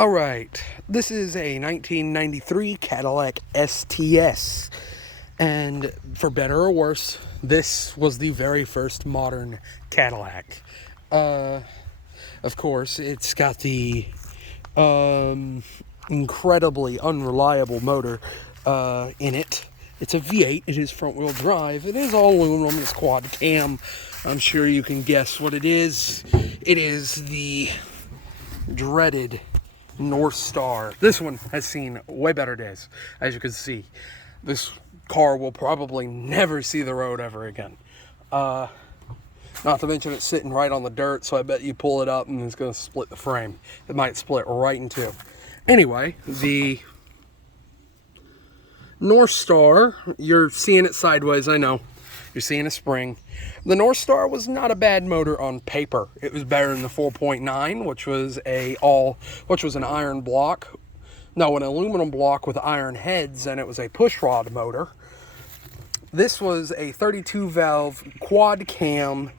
Alright, this is a 1993 Cadillac STS, and for better or worse, this was the very first modern Cadillac. Of course, it's got the incredibly unreliable motor in it. It's a V8, it is front wheel drive, it is all aluminum, it's quad cam. I'm sure you can guess what it is. It is the dreaded North Star. This one has seen way better days, as you can see. This car will probably never see the road ever again. Not to mention it's sitting right on the dirt, so I bet you pull it up and it's going to split the frame. It might split right in two. Anyway, the North Star, you're seeing it sideways, I know. You're seeing a spring. The North Star was not a bad motor on paper. It was better than the 4.9, which was an iron block. No, an aluminum block with iron heads, and it was a pushrod motor. This was a 32-valve quad cam,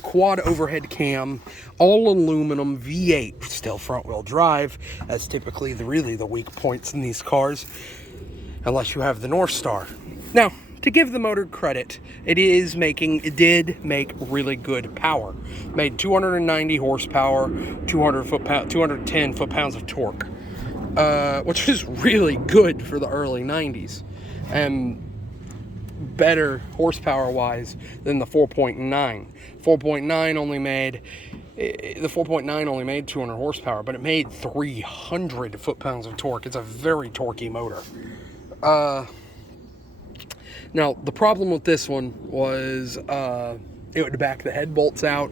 quad overhead cam, all aluminum V8, still front-wheel drive. That's typically really the weak points in these cars, unless you have the North Star. Now, to give the motor credit, it did make really good power. Made 290 horsepower, 210 foot-pounds of torque, which is really good for the early 90s, and better horsepower-wise than the 4.9. 4.9 only made 200 horsepower, but it made 300 foot-pounds of torque. It's a very torquey motor. Now, the problem with this one was it would back the head bolts out,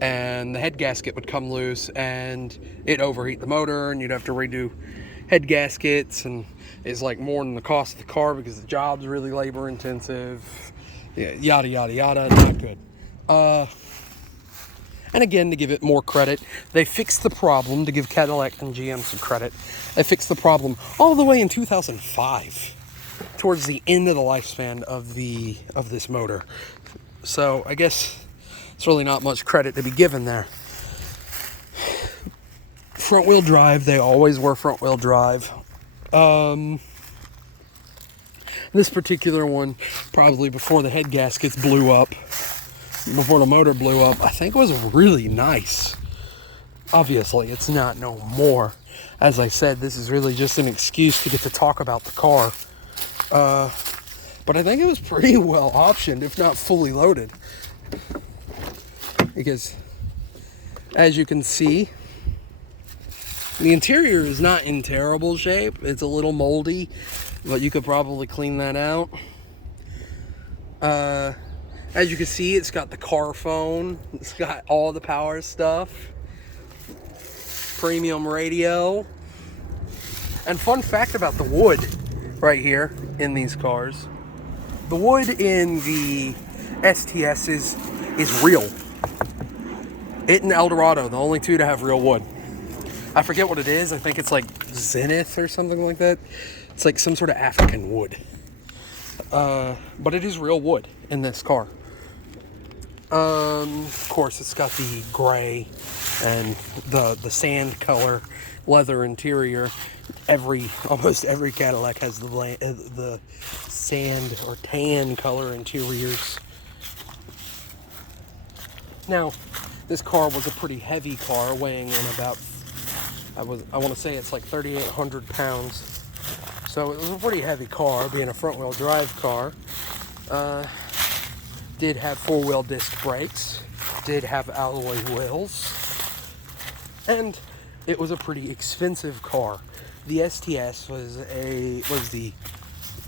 and the head gasket would come loose, and it'd overheat the motor, and you'd have to redo head gaskets, and it's like more than the cost of the car because the job's really labor intensive. Yeah, yada, yada, yada. Not good. And again, to give it more credit, they fixed the problem. To give Cadillac and GM some credit, they fixed the problem all the way in 2005. Towards the end of the lifespan of this motor. So I guess it's really not much credit to be given there. Front wheel drive, they always were front wheel drive. This particular one, probably before the head gaskets blew up, before the motor blew up, I think it was really nice. Obviously, it's not no more. As I said, this is really just an excuse to get to talk about the car. But I think it was pretty well optioned, if not fully loaded. Because, as you can see, the interior is not in terrible shape. It's a little moldy, but you could probably clean that out. As you can see, it's got the car phone. It's got all the power stuff. Premium radio. And fun fact about the wood right here in these cars. The wood in the STS is real. It and Eldorado, the only two to have real wood. I forget what it is. I think it's like Zenith or something like that. It's like some sort of African wood. But it is real wood in this car. Of course, it's got the gray and the sand color leather interior. Almost every Cadillac has the sand or tan color interiors. Now, this car was a pretty heavy car, weighing in about, I want to say it's like 3,800 pounds. So it was a pretty heavy car, being a front-wheel drive car. Did have four-wheel disc brakes, did have alloy wheels, and it was a pretty expensive car. The STS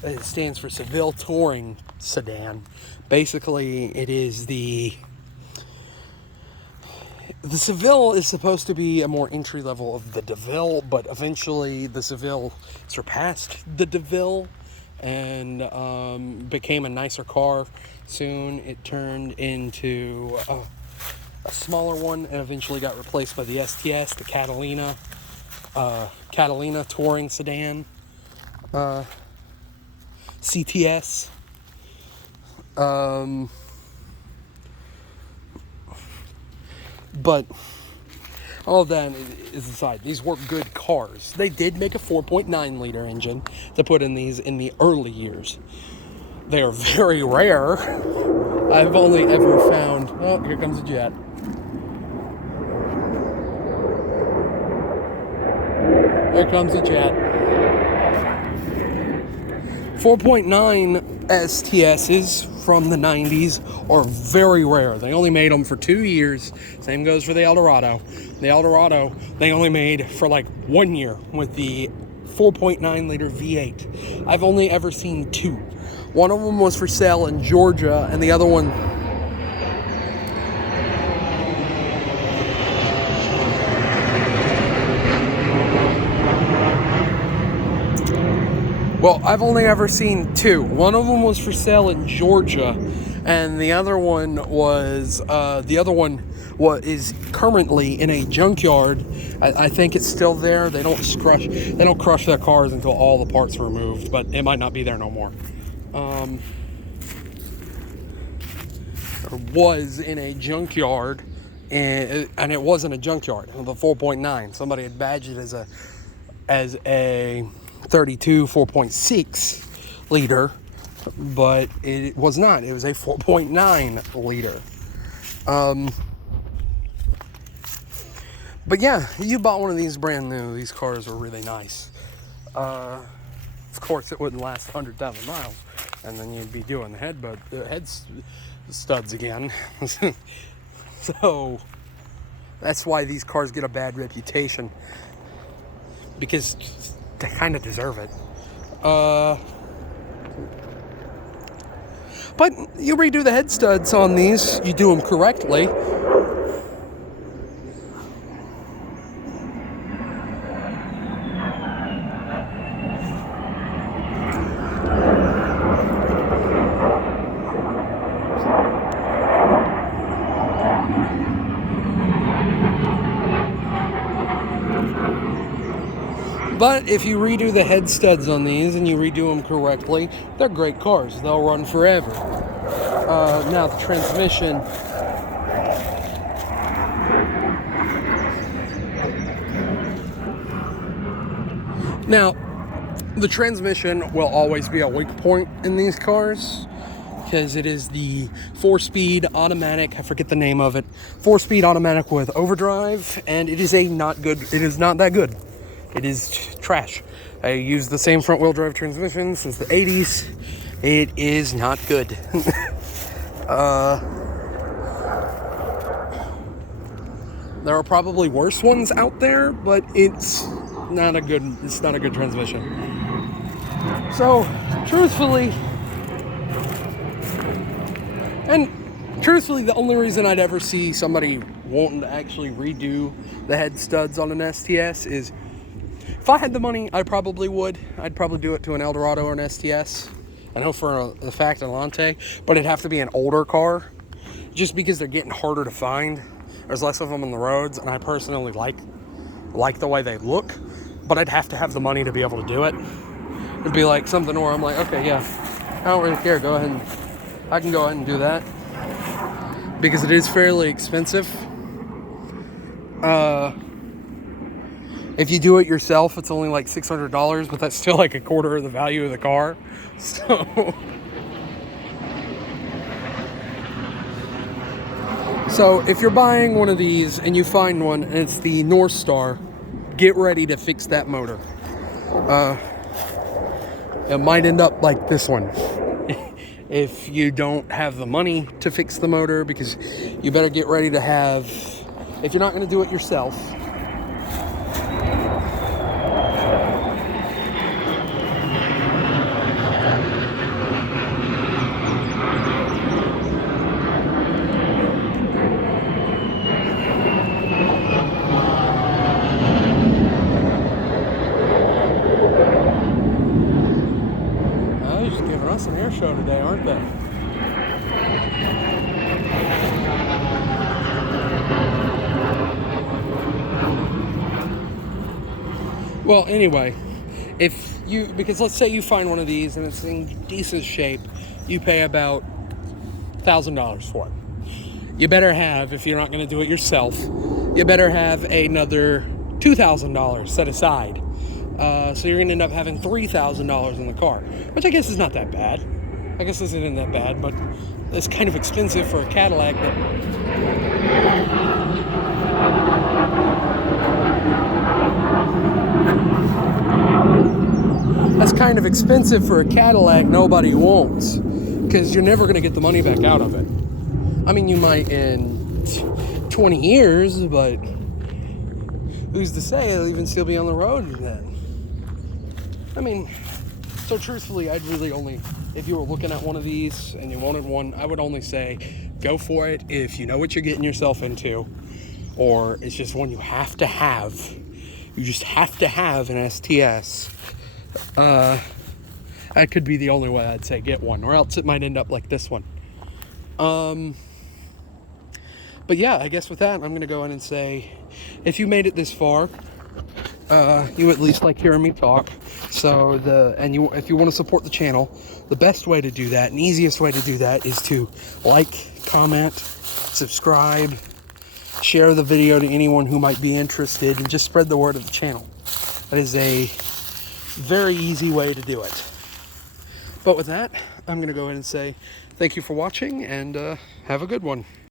it stands for Seville Touring Sedan. Basically, it is the Seville is supposed to be a more entry level of the DeVille, but eventually the Seville surpassed the DeVille and became a nicer car. Soon it turned into a smaller one and eventually got replaced by the STS, the Catalina Touring Sedan, CTS. But all that is aside. These were good cars. They did make a 4.9 liter engine to put in these in the early years. They are very rare. I've only ever found... Oh, here comes a jet. Here comes a jet. 4.9 STSs from the 90s are very rare. They only made them for 2 years. Same goes for the Eldorado. The Eldorado, they only made for like 1 year with the 4.9 liter V8. I've only ever seen 2. One of them was for sale in Georgia, and the other one... Well, I've only ever seen 2. One of them was for sale in Georgia, and the other one is currently in a junkyard. I think it's still there. They don't crush their cars until all the parts are removed, but it might not be there no more. Or was in a junkyard, and it wasn't a junkyard. The 4.9. Somebody had badged it as a 32 4.6 liter, but it was not. It was a 4.9 liter. But yeah, you bought one of these brand new. These cars are really nice. Of course, it wouldn't last 100,000 miles, and then you'd be doing the head studs again. So that's why these cars get a bad reputation, because they kind of deserve it. But you redo the head studs on these, you do them correctly. But if you redo the head studs on these and you redo them correctly, they're great cars. They'll run forever. Now the transmission. Now, the transmission will always be a weak point in these cars, because it is the 4-speed automatic. I forget the name of it. 4-speed automatic with overdrive, and it is not that good. It is trash. I use the same front-wheel drive transmission since the 80s. It is not good. There are probably worse ones out there, but it's not a good transmission. So, truthfully, the only reason I'd ever see somebody wanting to actually redo the head studs on an STS is, if I had the money, I probably would. I'd probably do it to an Eldorado or an STS. I know for a fact an Elante, but it'd have to be an older car, just because they're getting harder to find. There's less of them on the roads, and I personally like the way they look, but I'd have to have the money to be able to do it. It'd be like something where I'm like, okay, yeah, I don't really care. I can go ahead and do that, because it is fairly expensive. If you do it yourself, it's only like $600, but that's still like a quarter of the value of the car. So if you're buying one of these and you find one and it's the North Star, get ready to fix that motor. It might end up like this one if you don't have the money to fix the motor, because you better get ready to have, if you're not going to do it yourself, an air show today, aren't they? Well, anyway, because let's say you find one of these and it's in decent shape, you pay about $1,000 for it. You better have, if you're not going to do it yourself, you better have another $2,000 set aside. So you're gonna end up having $3,000 in the car, which I guess is not that bad. I guess this isn't that bad, but it's kind of expensive for a Cadillac. That's kind of expensive for a Cadillac nobody wants, because you're never gonna get the money back out of it. I mean, you might in 20 years, but who's to say it'll even still be on the road then? I mean, so truthfully, I'd really only, if you were looking at one of these and you wanted one, I would only say go for it if you know what you're getting yourself into, or it's just one you have to have. You just have to have an STS. That could be the only way I'd say get one, or else it might end up like this one. But yeah, I guess with that, I'm going to go in and say, if you made it this far, you at least like hearing me talk. So if you want to support the channel, the best way to do that and easiest way to do that is to like, comment, subscribe, share the video to anyone who might be interested, and just spread the word of the channel. That is a very easy way to do it. But with that, I'm going to go ahead and say thank you for watching, and have a good one.